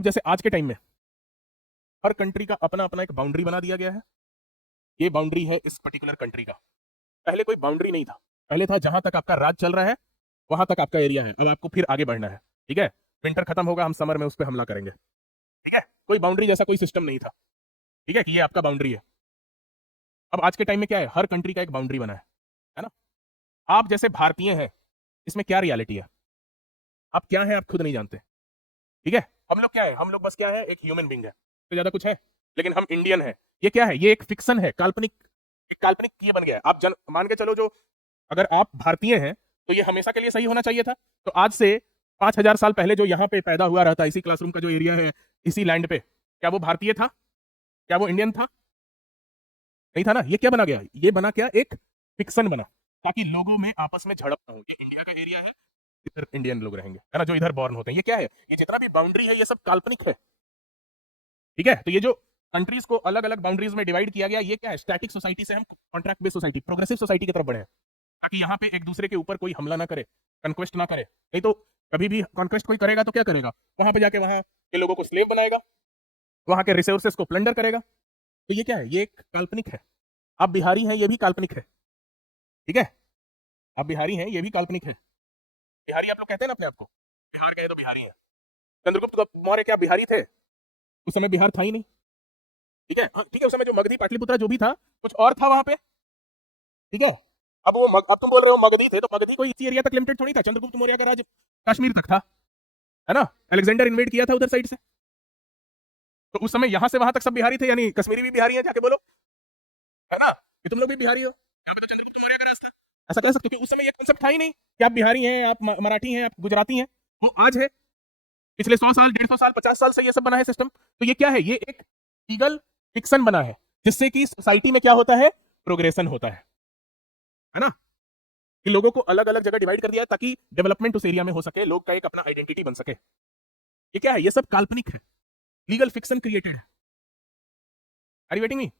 अब जैसे आज के टाइम में हर कंट्री का अपना अपना एक बाउंड्री बना दिया गया है। ये बाउंड्री है इस पर्टिकुलर कंट्री का। पहले कोई बाउंड्री नहीं था, पहले था जहां तक आपका राज चल रहा है वहां तक आपका एरिया है। अब आपको फिर आगे बढ़ना है, ठीक है। विंटर खत्म होगा, हम समर में उस पर हमला करेंगे, ठीक है। कोई बाउंड्री जैसा कोई सिस्टम नहीं था, ठीक है, कि ये आपका बाउंड्री है। अब आज के टाइम में क्या है, हर कंट्री का एक बाउंड्री बना है ना। आप जैसे भारतीय हैं, इसमें क्या रियलिटी है, आप क्या है आप खुद नहीं जानते, ठीक है। हम लोग क्या है, हम लोग बस क्या है, एक ह्यूमन बींग है, तो ज्यादा कुछ है। लेकिन हम इंडियन है, ये क्या है, ये एक फिक्सन है, काल्पनिक, काल्पनिक ये बन गया है। आप मान के चलो, जो अगर आप भारतीय हैं तो ये हमेशा के लिए सही होना चाहिए था। तो आज से 5,000 साल पहले जो यहाँ पे पैदा हुआ रहता, इसी क्लासरूम का जो एरिया है, इसी लैंड पे, क्या वो भारतीय था, क्या वो इंडियन था, नहीं था ना। ये क्या बना गया, ये बना क्या, एक फिक्सन बना, ताकि लोगों में आपस में झड़प ना हो। ये इंडिया का एरिया है, इधर इंडियन लोग रहेंगे, है ना, जो इधर बॉर्न होते हैं। ये क्या है, ये जितना भी बाउंड्री है ये सब काल्पनिक है, ठीक है। तो ये जो कंट्रीज को अलग अलग बाउंड्रीज में डिवाइड किया गया, ये क्या है, स्टैटिक सोसाइटी से हम contract based society, progressive society की तरफ बढ़े हैं, ताकि यहाँ पे एक दूसरे के ऊपर कोई हमला ना करे, कन्क्वेस्ट ना करे। नहीं तो कभी भी कॉन्क्वेस्ट कोई करेगा तो क्या करेगा, वहां पे जाके वहां के लोगों को स्लेव बनाएगा, वहां के रिसोर्सेस को प्लंडर करेगा। तो ये क्या है, ये एक काल्पनिक है। आप बिहारी हैं, ये भी काल्पनिक है, ठीक है। आप बिहारी हैं, ये भी काल्पनिक है। बिहारी आप लोग कहते हैं ना अपने आप को, बिहार गए तो बिहारी है। चंद्रगुप्त मौर्य क्या बिहारी थे, उस समय बिहार था ही नहीं, ठीक है। ठीक है, उस समय जो मगधी पाटलिपुत्रा जो भी था, कुछ और था वहां पे, ठीक है। अब अब तुम बोल रहे हो मगधी थे, तो मगधी कोई इसी एरिया तक लिमिटेड थोड़ी था। चंद्रगुप्त मौर्य का राज कश्मीर तक था, है ना। अलेक्जेंडर इन्वेड किया था उधर साइड से, तो उस समय यहां से वहां तक सब बिहारी थे, यानी कश्मीरी भी बिहारी है, जाके बोलो, है ना, कि तुम लोग भी बिहारी हो, यहाँ पे तो चंद्रगुप्त मौर्य का राज था। ऐसा कह सकते हो, क्योंकि उस समय ये कॉन्सेप्ट था ही नहीं कि आप बिहारी हैं, आप मराठी हैं, आप गुजराती हैं। वो आज है, पिछले 100 साल, 150 साल, 50 साल से ये सब बना है सिस्टम। तो ये क्या है, ये एक लीगल फिक्सन बना है, जिससे कि सोसाइटी में क्या होता है, प्रोग्रेशन होता है ना, कि लोगों को अलग अलग जगह डिवाइड कर दिया है, ताकि डेवलपमेंट उस एरिया में हो सके, लोग का एक अपना आइडेंटिटी बन सके। ये क्या है, ये सब काल्पनिक है, लीगल फिक्सन क्रिएटेड है। Are you getting me?